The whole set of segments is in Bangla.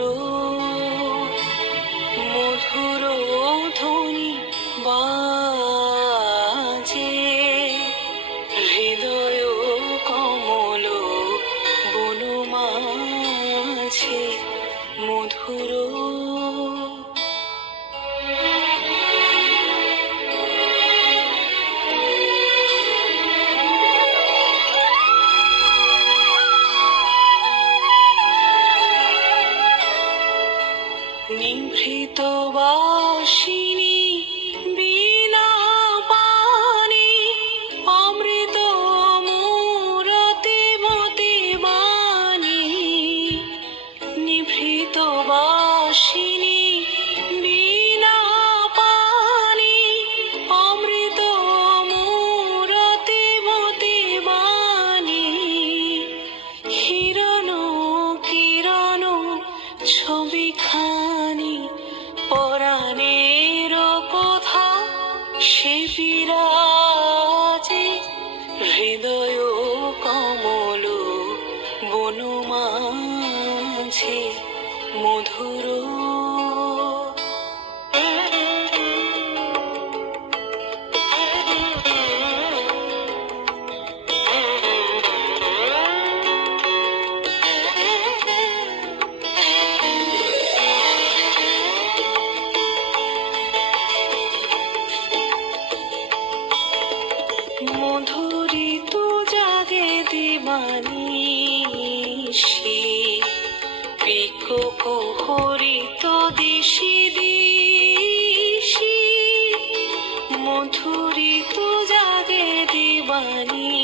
মধুর নিভৃত বাসিনী ছবিখানি পরাণের কথা সে বিরাজে হৃদয় কমল বনু মাঝে মধুর দিবানিশি পিকো হরিত দিশি দিশি মধুরিত জাগে দিবানিশি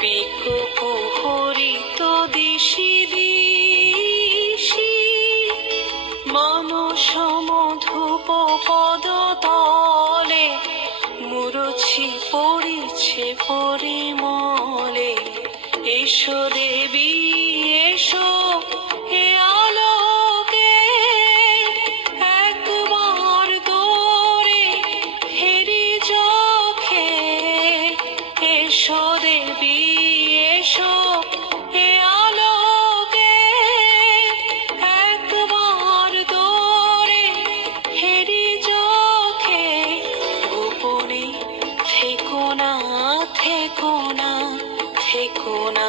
পিকো হরিত দিশি দিশি। দেবী, এসো হে আলোকে একবার দোরে হেরি চোখে। এসো দেবী, এসো হে আলোকে দোরে হেরি চোখে। গোপনে থেকো না থেকো না থেকো না।